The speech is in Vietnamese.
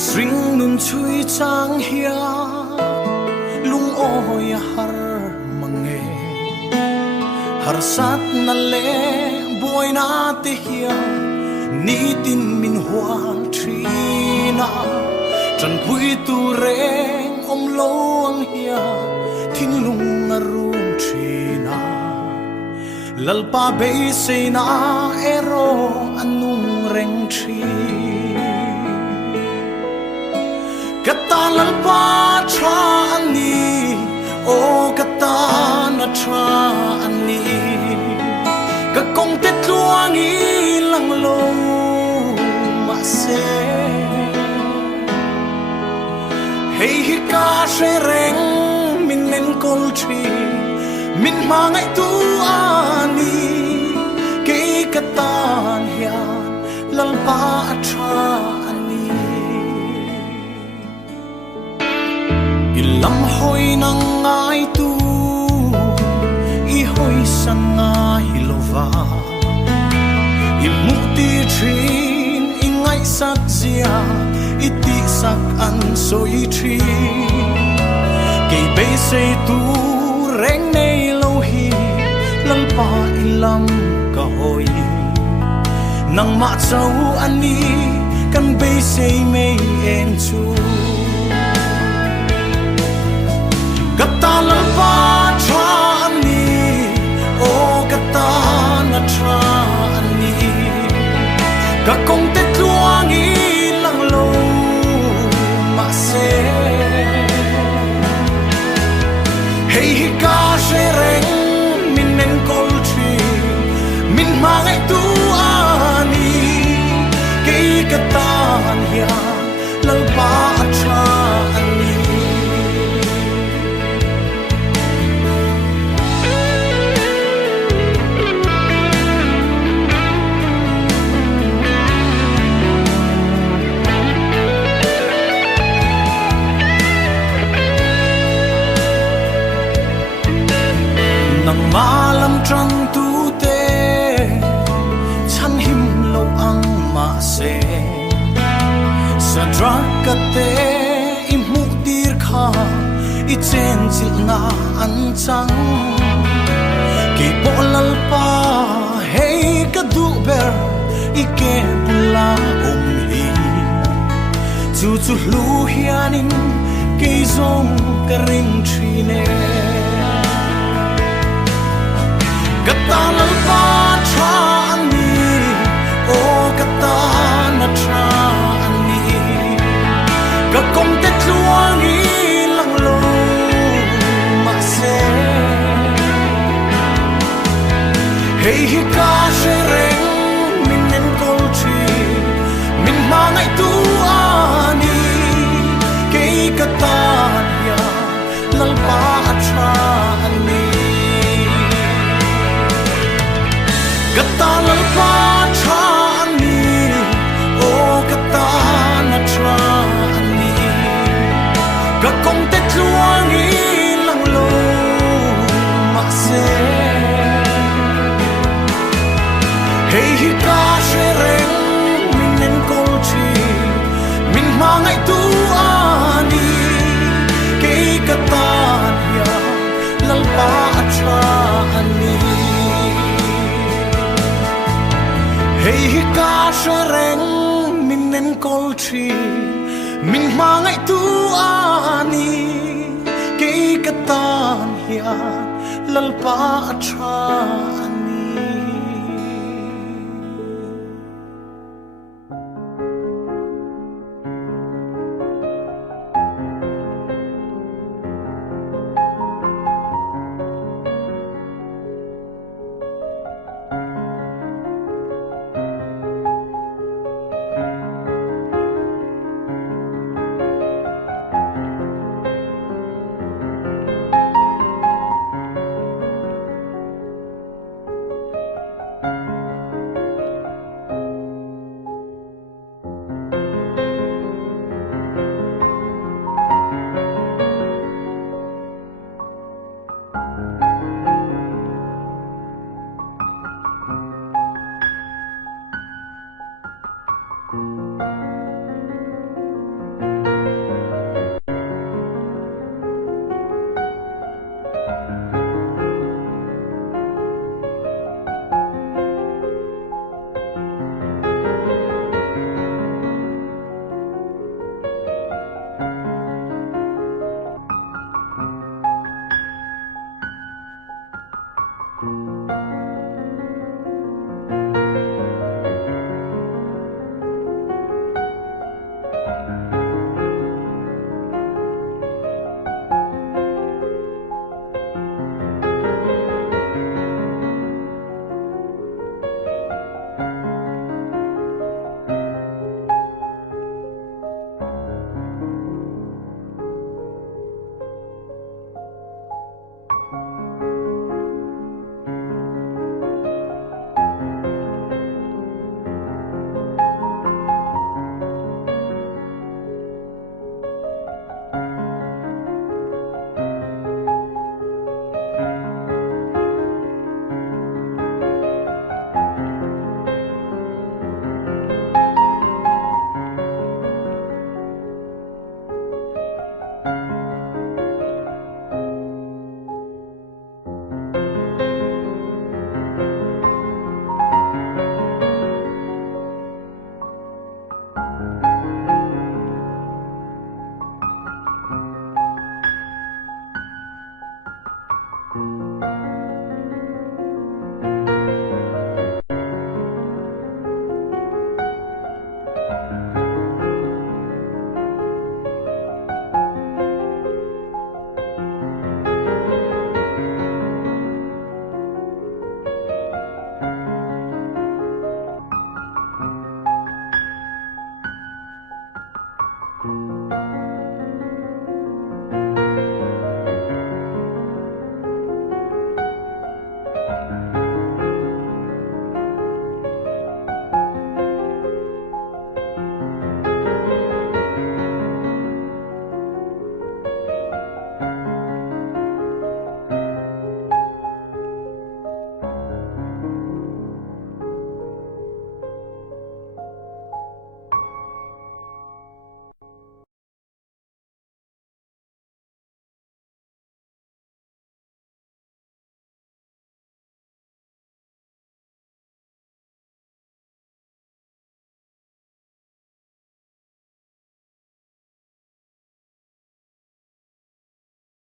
Ring nun chui chang hia lung oya har mange har sat na le boy na te hia ni tin min hual trina tran pui tu reng om lo ang hia thin lung na rum trina lalpa be se na ero anung reng tri kata lalpa tra ani o kata na tra ani ka kong te tluang i lang lo ma se hey hi ka she reng min nen kol tri min ma ngai tu ani ke kata hian lalpa tra lam hoi nang ngai tu I hoi sang ngai lova I mukti trin I ngai sak zia I ti sak an soi tri kei be se tu reng nei lo hi lalpa I lam ka hoi nang ma chau ani kan be se mei en chu kata lalpa tra ani o kata na tra ani ka kong te tluang I lang lo ma se hey hi ka she reng min nen kol tri min ma ngai tu ani ke kata hia lalpa tra ani nang malam trăng tu te chan him lo ang ma se sa dra ka te I mu tir kha I chen chil na an chang ke bolal pa hey ka du ber I ke pula om hi chu chu lu hianin ke zong ka ring trine kata lalpa tra ani o kata na tra ani ka kong te tluang I lang lo ma se hey hi ka she reng min nen kol tri min ma ngai tu ani ke kata ya lalpa tra ani kata lalpa tra ani o kata na tra ani ka kong te tluang I lang lo ma se hey hi ka she reng min nen kol tri min ma ngai tu ani ke kata ya lalpa tra ani hey hi ka she reng min nen kol tri min ma ngai tu ani ke kata hia lalpa tra ani